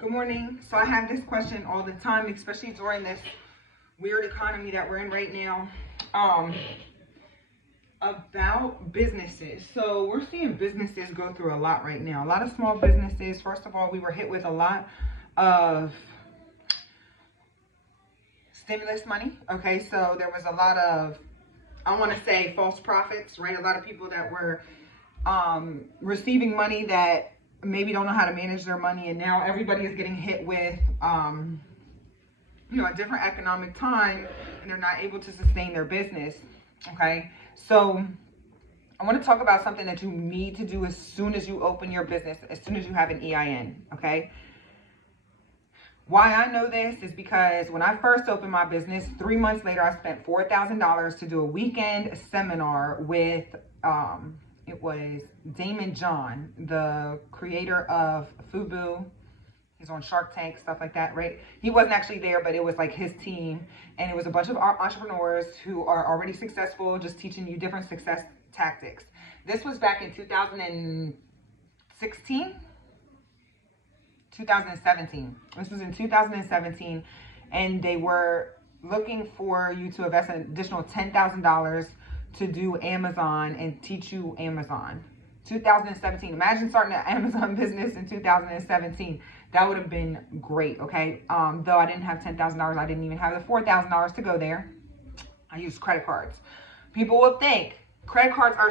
Good morning. So I have this question all the time, especially during this weird economy that we're in right now, about businesses. So we're seeing businesses go through a lot right now. A lot of small businesses. First of all, we were hit with a lot of stimulus money. Okay, so there was a lot of, I want to say, false prophets, right? A lot of people that were receiving money that maybe don't know how to manage their money, and now everybody is getting hit with a different economic time, and they're not able to sustain their business. Okay, so I want to talk about something that you need to do as soon as you open your business, as soon as you have an EIN. Okay, why I know this is because when I first opened my business, 3 months later, I spent $4,000 to do a weekend seminar with it was Damon John, the creator of FUBU. He's on Shark Tank, stuff like that, right? He wasn't actually there, but it was like his team. And it was a bunch of entrepreneurs who are already successful, just teaching you different success tactics. This was back in 2016, 2017. This was in 2017. And they were looking for you to invest an additional $10,000 to do Amazon and teach you Amazon. 2017. Imagine starting an Amazon business in 2017. That would have been great, okay? Though I didn't have $10,000, I didn't even have the $4,000 to go there. I used credit cards. People will think credit cards are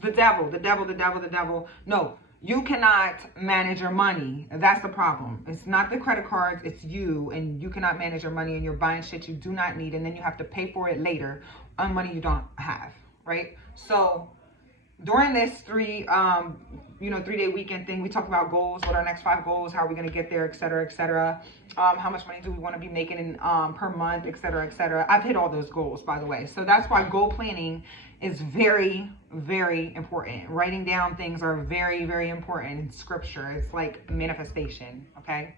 the devil, the devil, the devil, the devil. No, you cannot manage your money. That's the problem. It's not the credit cards, it's you, and you cannot manage your money, and you're buying shit you do not need, and then you have to pay for it later on money you don't have, right? So during this 3-day weekend thing, we talked about goals, what our next 5 goals, how are we going to get there, et cetera, et cetera. How much money do we want to be making in, per month, et cetera, et cetera. I've hit all those goals, by the way. So that's why goal planning is very, very important. Writing down things are very, very important in scripture. It's like manifestation, okay?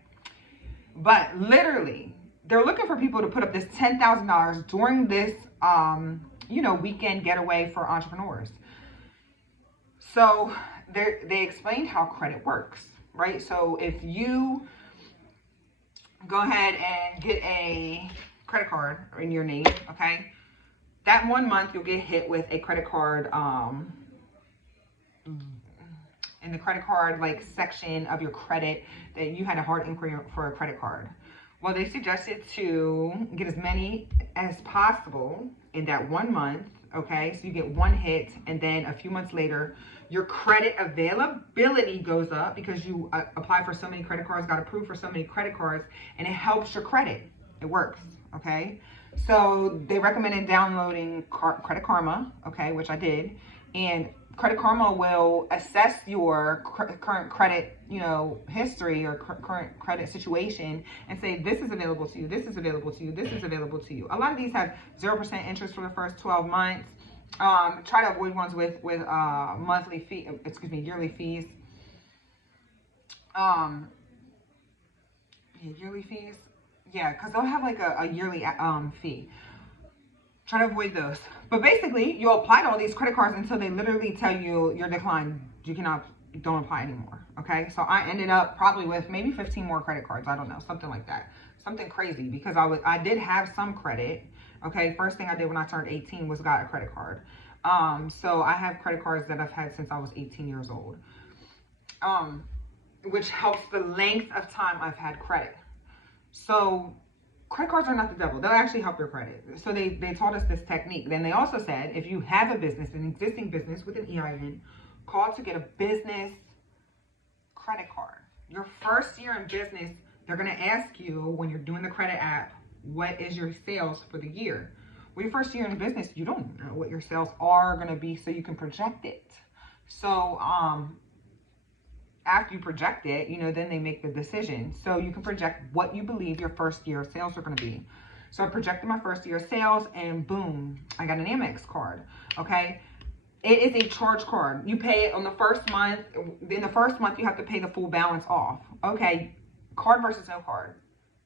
But literally, they're looking for people to put up this $10,000 during this, weekend getaway for entrepreneurs. So they explained how credit works, right? So if you go ahead and get a credit card in your name, okay, that 1 month you'll get hit with a credit card in the credit card like section of your credit that you had a hard inquiry for a credit card. Well, they suggested to get as many as possible in that 1 month, okay? So you get one hit, and then a few months later, your credit availability goes up because you apply for so many credit cards, got approved for so many credit cards, and it helps your credit. It works, okay? So they recommended downloading Credit Karma, okay, which I did, and Credit Karma will assess your current credit, history or current credit situation and say, this is available to you, this is available to you, this is available to you. A lot of these have 0% interest for the first 12 months. Try to avoid ones with yearly fees. Yearly fees. Yeah, because they'll have like a yearly fee. Try to avoid those. But basically, you'll apply to all these credit cards until they literally tell you you're declined. Don't apply anymore. Okay, so I ended up probably with maybe 15 more credit cards. I don't know, something like that, something crazy, because I did have some credit. Okay, first thing I did when I turned 18 was got a credit card. So I have credit cards that I've had since I was 18 years old, which helps the length of time I've had credit. So credit cards are not the devil. They'll actually help your credit. So they taught us this technique. Then they also said, if you have a business, an existing business with an EIN, call to get a business credit card. Your first year in business, they're going to ask you when you're doing the credit app, what is your sales for the year? Well, your first year in business, you don't know what your sales are going to be, so you can project it. So after you project it, then they make the decision. So you can project what you believe your first year of sales are going to be. So I projected my first year of sales, and boom, I got an Amex card. Okay. It is a charge card. You pay it on the first month. In the first month, you have to pay the full balance off. Okay. Card versus no card.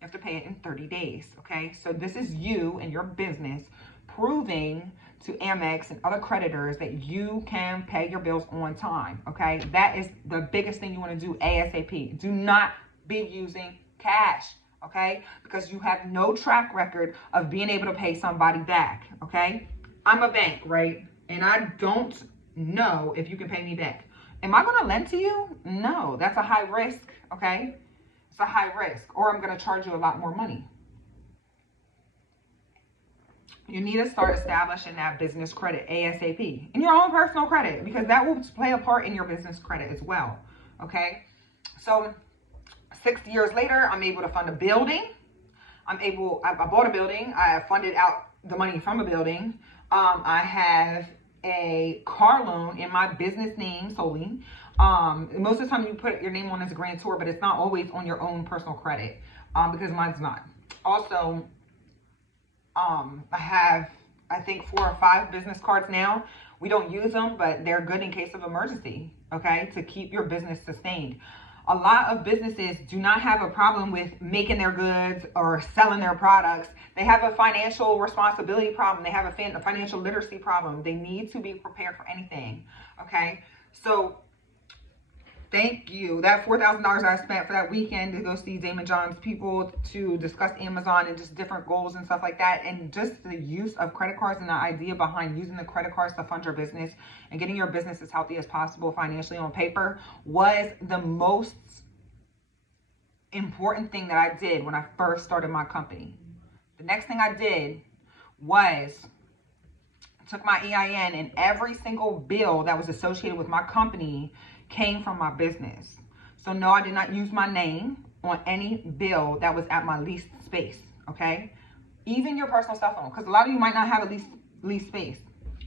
You have to pay it in 30 days. Okay. So this is you and your business proving to Amex and other creditors that you can pay your bills on time. Okay. That is the biggest thing you want to do ASAP. Do not be using cash, okay? Because you have no track record of being able to pay somebody back, okay? I'm a bank, right? And I don't know if you can pay me back. Am I going to lend to you? No, that's a high risk, okay? It's a high risk, or I'm going to charge you a lot more money. You need to start establishing that business credit ASAP, and your own personal credit, because that will play a part in your business credit as well, okay? So 6 years later, I'm able to fund a building. I bought a building. I funded out the money from a building. I have a car loan in my business name solely. Most of the time you put your name on as a grantor, but it's not always on your own personal credit, because mine's not. Also, I have, I think, 4 or 5 business cards now. We don't use them, but they're good in case of emergency, okay, to keep your business sustained. A lot of businesses do not have a problem with making their goods or selling their products. They have a financial responsibility problem. They have a financial literacy problem. They need to be prepared for anything, okay? So thank you. That $4,000 I spent for that weekend to go see Daymond John's people to discuss Amazon and just different goals and stuff like that. And just the use of credit cards and the idea behind using the credit cards to fund your business and getting your business as healthy as possible financially on paper was the most important thing that I did when I first started my company. The next thing I did was took my EIN, and every single bill that was associated with my company came from my business. So no, I did not use my name on any bill that was at my leased space, okay? Even your personal cell phone, because a lot of you might not have a leased space.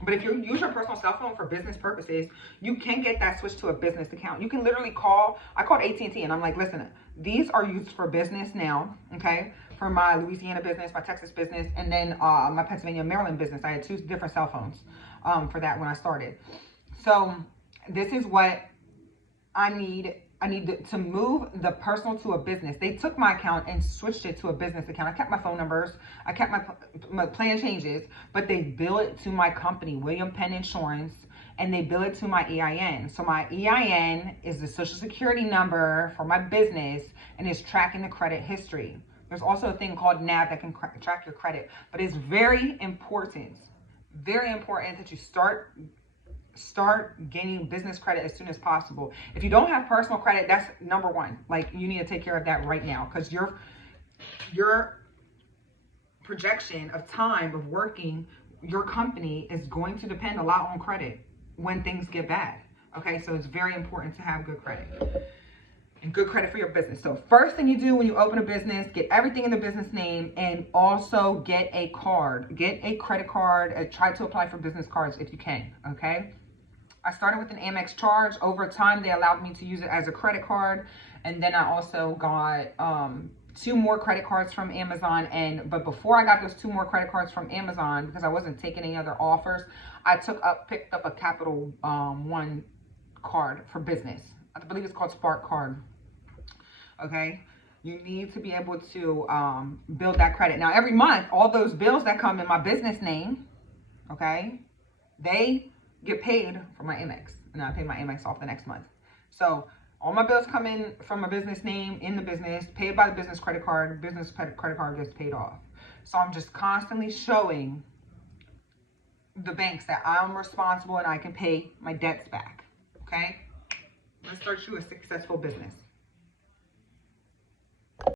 But if you use your personal cell phone for business purposes, you can get that switched to a business account. You can literally call. I called AT&T and I'm like, listen, these are used for business now, okay? For my Louisiana business, my Texas business, and then my Pennsylvania, Maryland business. I had 2 different cell phones for that when I started. So this is what I need to move the personal to a business. They took my account and switched it to a business account. I kept my phone numbers. I kept my plan changes, but they bill it to my company, William Penn Insurance, and they bill it to my EIN. So my EIN is the social security number for my business and is tracking the credit history. There's also a thing called NAV that can track your credit, but it's very important that you start gaining business credit as soon as possible. If you don't have personal credit, that's number one. Like, you need to take care of that right now, because your projection of time of working your company is going to depend a lot on credit when things get bad. Okay, so it's very important to have good credit and good credit for your business. So first thing you do when you open a business, get everything in the business name, and also get a card, get a credit card, and try to apply for business cards if you can, okay? I started with an Amex charge. Over time, they allowed me to use it as a credit card. And then I also got 2 more credit cards from Amazon. But before I got those 2 more credit cards from Amazon, because I wasn't taking any other offers, I picked up a Capital One card for business. I believe it's called Spark Card. Okay, you need to be able to build that credit. Now, every month, all those bills that come in my business name, okay, they get paid from my Amex, and I pay my Amex off the next month. So all my bills come in from a business name in the business, paid by the business credit card. Business credit card gets paid off. So I'm just constantly showing the banks that I'm responsible and I can pay my debts back. Okay, let's start you a successful business.